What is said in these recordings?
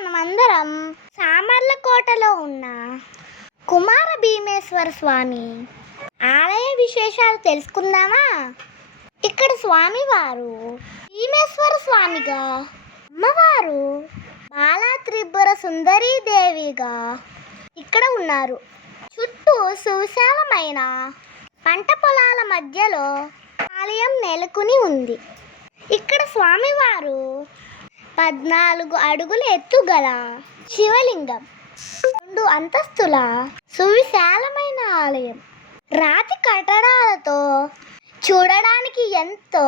మనమందరం సామర్లకోటలో ఉన్న కుమార భీమేశ్వర స్వామి ఆలయ విశేషాలు తెలుసుకుందామా? ఇక్కడ స్వామివారు భీమేశ్వర స్వామిగా, అమ్మవారు బాలా త్రిపుర సుందరీదేవిగా ఇక్కడ ఉన్నారు. చుట్టూ సువిశాలమైన పంట పొలాల మధ్యలో ఆలయం నెలకొని ఉంది. ఇక్కడ స్వామివారు 14 అడుగుల ఎత్తుగల శివలింగం, 2 అంతస్తుల సువిశాలమైన ఆలయం, రాతి కట్టడాలతో చూడడానికి ఎంతో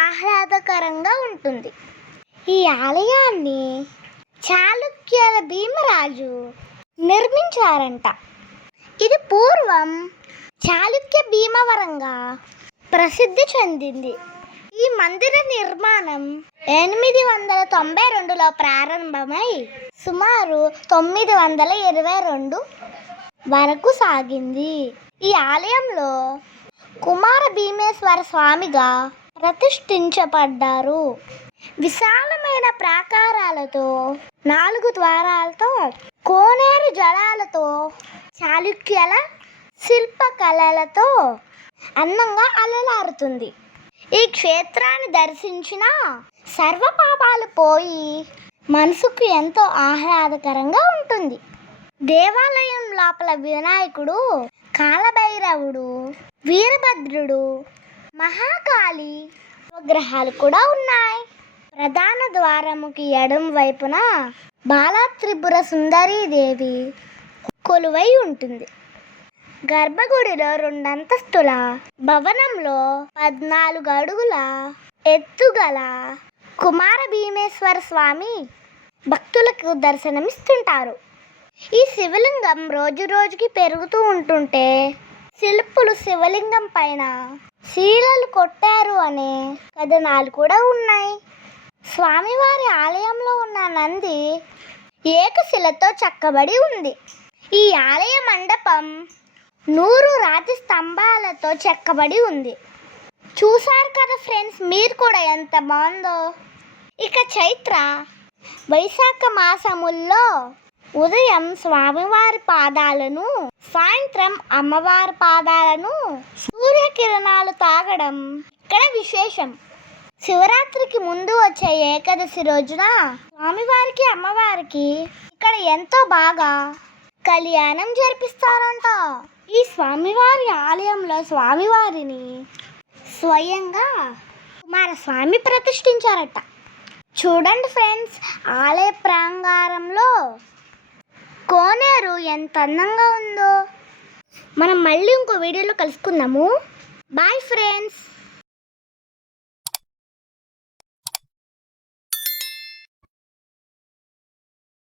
ఆహ్లాదకరంగా ఉంటుంది. ఈ ఆలయాన్ని చాళుక్యుల భీమరాజు నిర్మించారంట. ఇది పూర్వం చాళుక్య భీమవరంగా ప్రసిద్ధి చెందింది. ఈ మందిర నిర్మాణం 892లో ప్రారంభమై సుమారు 922 వరకు సాగింది. ఈ ఆలయంలో కుమార భీమేశ్వర స్వామిగా ప్రతిష్ఠించబడ్డారు. విశాలమైన ప్రాకారాలతో, 4 ద్వారాలతో, కోనేరు జలాలతో, చాళుక్యుల శిల్పకళలతో అందంగా అలరారుతుంది. ఈ క్షేత్రాన్ని దర్శించిన సర్వపాపాలు పోయి మనసుకు ఎంతో ఆహ్లాదకరంగా ఉంటుంది. దేవాలయం లోపల వినాయకుడు, కాలభైరవుడు, వీరభద్రుడు, మహాకాళి విగ్రహాలు కూడా ఉన్నాయి. ప్రధాన ద్వారముకి ఎడమ వైపున బాలా త్రిపుర సుందరీదేవి కొలువై ఉంటుంది. గర్భగుడిలో 2 అంతస్తుల భవనంలో 14 అడుగుల ఎత్తుగల కుమార భీమేశ్వర స్వామి భక్తులకు దర్శనమిస్తుంటారు. ఈ శివలింగం రోజు రోజుకి పెరుగుతూ ఉంటుంటే శిల్పులు శివలింగం పైన శీలలు కొట్టారు అనే కథనాలు కూడా ఉన్నాయి. స్వామివారి ఆలయంలో ఉన్న నంది ఏకశిలతో చెక్కబడి ఉంది. ఈ ఆలయ మండపం 100 రాతి స్తంభాలతో చెక్కబడి ఉంది. చూసారు కదా ఫ్రెండ్స్, మీరు కూడా ఎంత బాగుందో. ఇక చైత్ర వైశాఖ మాసముల్లో ఉదయం స్వామివారి పాదాలను, సాయంత్రం అమ్మవారి పాదాలను సూర్యకిరణాలు తాగడం ఇక్కడ విశేషం. శివరాత్రికి ముందు వచ్చే ఏకాదశి రోజున స్వామివారికి, అమ్మవారికి ఇక్కడ ఎంతో బాగా కళ్యాణం జరిపిస్తారంట. ఈ స్వామివారి ఆలయంలో స్వామివారిని స్వయంగా కుమారస్వామి ప్రతిష్ఠించారట. చూడండి ఫ్రెండ్స్, ఆలయ ప్రాంగణంలో కోనేరు ఎంత అందంగా ఉందో. మనం మళ్ళీ ఇంకో వీడియోలో కలుసుకుందాము. Bye friends.